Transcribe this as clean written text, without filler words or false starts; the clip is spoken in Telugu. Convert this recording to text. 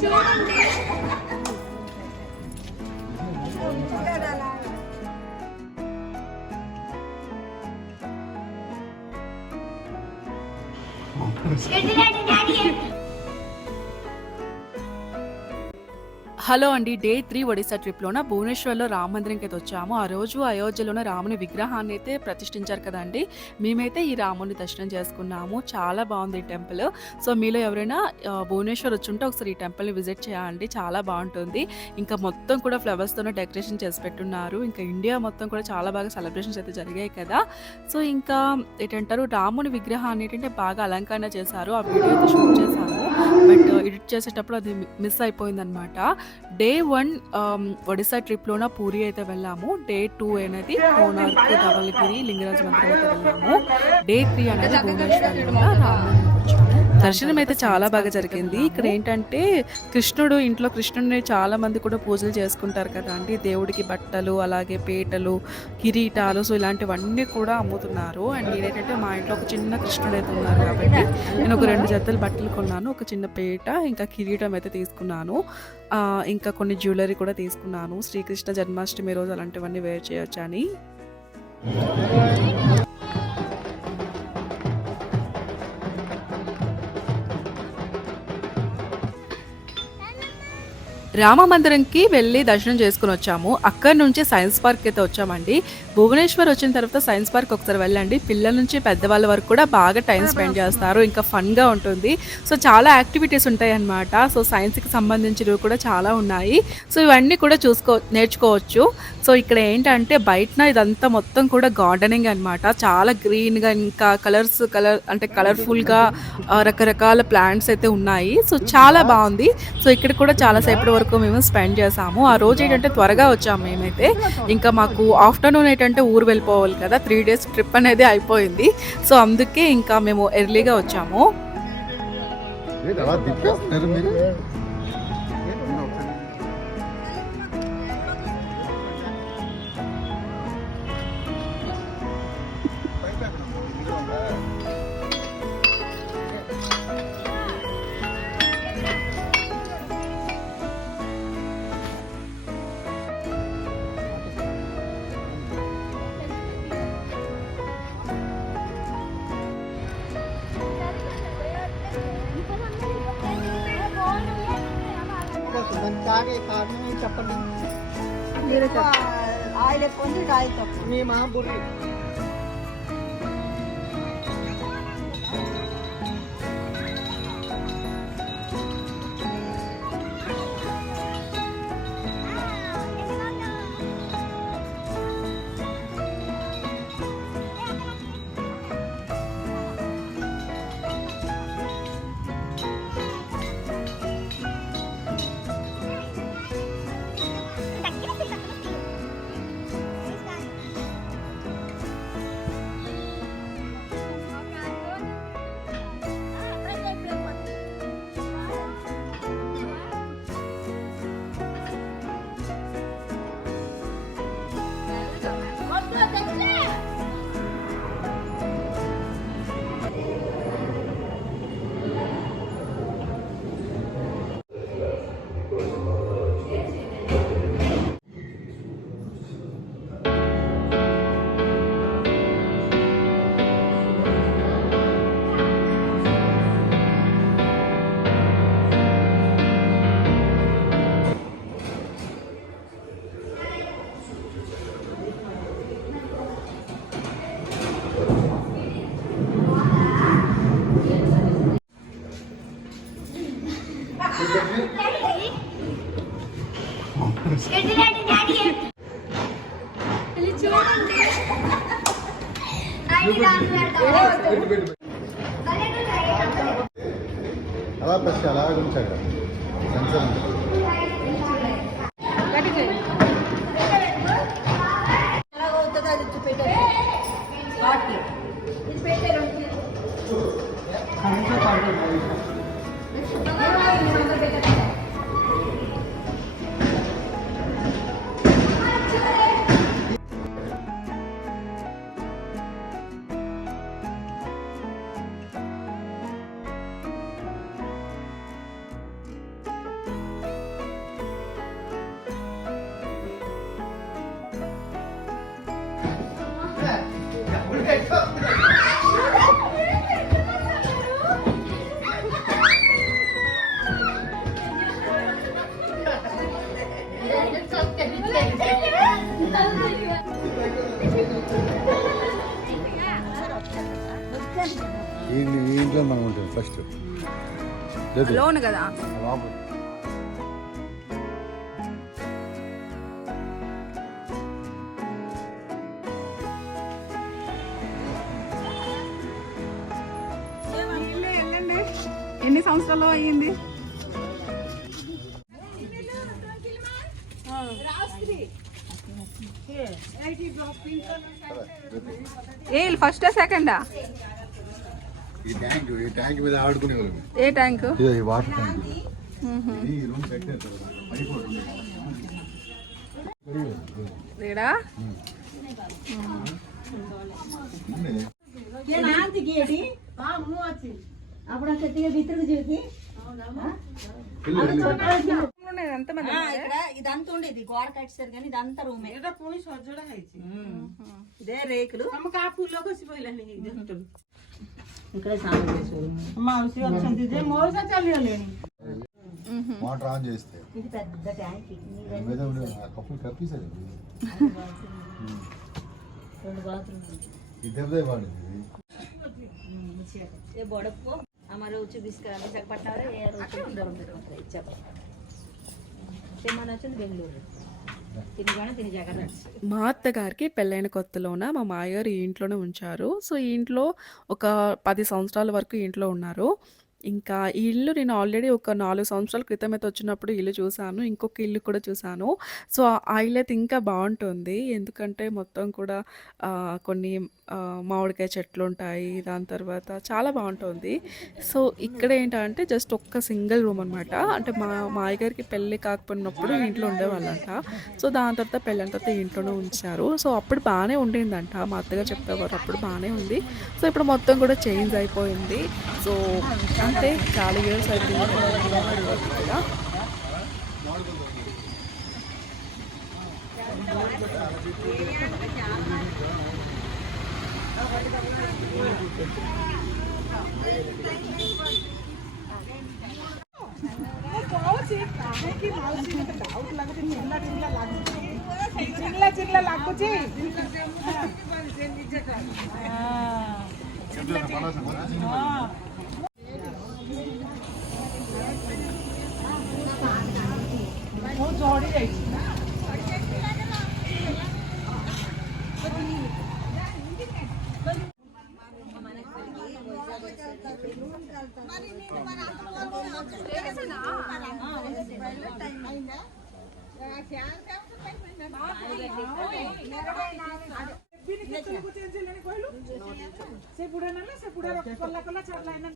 చూడండి. హలో అండి. డే 3 ఒడిశా ట్రిప్‌లోన భువనేశ్వర్‌లో రామ మందిరంకి అయితే వచ్చాము. ఆ రోజు అయోధ్యలోన రాముని విగ్రహాన్ని అయితే ప్రతిష్ఠించారు కదండీ! మేమైతే ఈ రాముని దర్శనం చేసుకున్నాము. చాలా బాగుంది ఈ టెంపుల్. సో, మీలో ఎవరైనా భువనేశ్వర్ వచ్చుంటే ఒకసారి ఈ టెంపుల్‌ని విజిట్ చేయండి. చాలా బాగుంటుంది. ఇంకా మొత్తం కూడా ఫ్లవర్స్‌తోనే డెకరేషన్ చేసి పెట్టున్నారు. ఇంకా ఇండియా మొత్తం కూడా చాలా బాగా సెలబ్రేషన్స్ అయితే జరిగాయి కదా! సో, ఇంకా ఏంటంటారు రాముని విగ్రహాన్ని ఏంటంటే బాగా అలంకరణ చేశారు. ఆ వీడియో అయితే షూట్ చేశాను. బట్ ఎడిట్ చేసేటప్పుడు అది మిస్ అయిపోయిందనమాట. డే 1 ఒడిశా ట్రిప్‌లోన పూరి అయితే వెళ్ళాము. డే 2 అనేది కోనార్క్, ధవళగిరి, లింగరాజ మందిరం అయితే వెళ్ళాము. డే 3 అనేది భువనేశ్వర్‌లోన రామమందిరంకి వచ్చాము. దర్శనం అయితే చాలా బాగా జరిగింది. ఇక్కడ ఏంటంటే ఇంట్లో కృష్ణుడిని చాలా మంది కూడా పూజలు చేసుకుంటారు కదా అండి. దేవుడికి బట్టలు, అలాగే పీటలు, కిరీటాలు, సో ఇలాంటివన్నీ కూడా అమ్ముతున్నారు. అండ్ నేనేంటంటే మా ఇంట్లో ఒక చిన్న కృష్ణుడు అయితే ఉన్నారు కాబట్టి నేను ఒక 2 జతలు బట్టలు కొన్నాను. ఒక చిన్న పీట, ఇంకా కిరీటం అయితే తీసుకున్నాను. ఇంకా కొన్ని జ్యువెలరీ కూడా తీసుకున్నాను. శ్రీకృష్ణ జన్మాష్టమి రోజు అలాంటివన్నీ వేర్ చేయొచ్చని. రామ మందిరంకి వెళ్ళి దర్శనం చేసుకుని వచ్చాము. అక్కడి నుంచి సైన్స్ పార్క్ అయితే వచ్చామండి. భువనేశ్వర్ వచ్చిన తర్వాత సైన్స్ పార్క్ ఒకసారి వెళ్ళండి. పిల్లల నుంచి పెద్దవాళ్ళ వరకు కూడా బాగా టైం స్పెండ్ చేస్తారు. ఇంకా ఫన్గా ఉంటుంది. సో చాలా యాక్టివిటీస్ ఉంటాయి అన్నమాట. సో సైన్స్కి సంబంధించినవి కూడా చాలా ఉన్నాయి. సో ఇవన్నీ కూడా నేర్చుకోవచ్చు. సో ఇక్కడ ఏంటంటే బయటన ఇదంతా మొత్తం కూడా గార్డెనింగ్ అనమాట. చాలా గ్రీన్గా, ఇంకా కలర్ఫుల్గా రకరకాల ప్లాంట్స్ అయితే ఉన్నాయి. సో చాలా బాగుంది. సో ఇక్కడ కూడా చాలాసేపటి వరకు మేము స్పెండ్ చేసాము. ఆ రోజు ఏంటంటే త్వరగా వచ్చాము మేమైతే. ఇంకా మాకు ఆఫ్టర్నూన్ ఏంటంటే ఊరు వెళ్ళిపోవాలి కదా, 3 days ట్రిప్ అనేది అయిపోయింది. సో అందుకే ఇంకా మేము ఎర్లీగా వచ్చాము. చెప్పండి. ఆయిల్ ఎక్కువ ఉంది, ఆయిల్ తక్కువ. మీ మా బుర్రి అలా ప్రశ్న అలా ఉంచాడు ఈ ఇంట్లో మనం ఉంటుంది ఫస్ట్ లోన్ కదా. ఎన్ని సంవత్సరాలు అయ్యింది? ఏ ఫస్టా సెకండా? ఈ ట్యాంక్ మీద ఆడుకునే వాళ్ళు. ఏ ట్యాంక్? ఈ వాటర్ ట్యాంక్. ఈ రూమ్ కట్టారు అయిపోతుంది. రేడా ఇదంతా ఉండేది గోడ కట్టారు కానీ ఇదంతా రూమే ఇదే రేకులు ఇక్కడ వాటర్ ఆన్ చేస్తే ఇది పెద్ద ట్యాంక్ కప్పులు కప్పేసారు. రెండు బాత్రూమ్ ఇద్దరిదే వాడింది. ये बड़क को हमारे उच्च बिस्का विशाखपट्टनम रे ये रोचे दरम इच्छा ते मन వచ్చింది బెంగళూరు తిని జాగ్రత్త. మా అత్తగారికి పెళ్ళైన కొత్తలోన మా మాయగారు ఈ ఇంట్లోనే ఉంచారు. సో ఈ ఇంట్లో ఒక 10 సంవత్సరాల వరకు ఈ ఇంట్లో ఉన్నారు. ఇంకా ఈ ఇల్లు నేను ఆల్రెడీ ఒక 4 సంవత్సరాల క్రితం అయితే వచ్చినప్పుడు ఇల్లు చూసాను. ఇంకొక ఇల్లు కూడా చూసాను. సో ఆ ఇల్లు అయితే ఇంకా బాగుంటుంది. ఎందుకంటే మొత్తం కూడా కొన్ని మామిడికాయ చెట్లు ఉంటాయి. దాని తర్వాత చాలా బాగుంటుంది. సో ఇక్కడ ఏంటంటే జస్ట్ ఒక్క సింగిల్ రూమ్ అనమాట. అంటే మా మాయగారికి పెళ్ళి కాకపోయినప్పుడు ఇంట్లో ఉండేవాళ్ళంట. సో దాని తర్వాత పెళ్ళైన తర్వాత ఈ ఇంట్లోనే ఉంచారు. సో అప్పుడు బాగానే ఉండిందంట. మా అత్తగారు చెప్పేవారు అప్పుడు బాగానే ఉంది. సో ఇప్పుడు మొత్తం కూడా చేంజ్ అయిపోయింది. సో అంటే చాలా ఇయర్స్ అయిపోయింది కదా. ସେ ବୁଢା ନେଲେ ସେ ବୁଢା କଲା କଲା ଛାଡ଼ିଲା